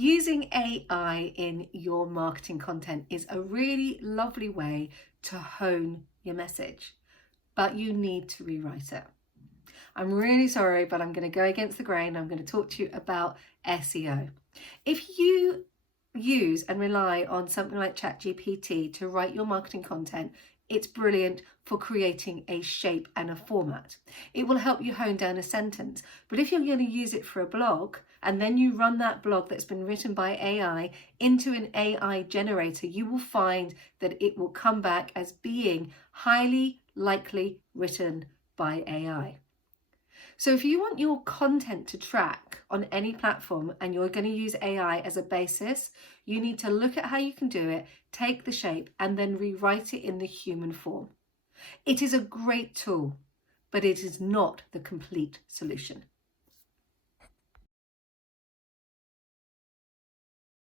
Using AI in your marketing content is a really lovely way to hone your message, but you need to rewrite it. I'm really sorry, but I'm going to go against the grain. I'm going to talk to you about SEO. If you use and rely on something like ChatGPT to write your marketing content, it's brilliant for creating a shape and a format. It will help you hone down a sentence. But if you're going to use it for a blog, and then you run that blog that's been written by AI into an AI generator, you will find that it will come back as being highly likely written by AI. So if you want your content to track on any platform and you're going to use AI as a basis, you need to look at how you can do it, take the shape, and then rewrite it in the human form. It is a great tool, but it is not the complete solution.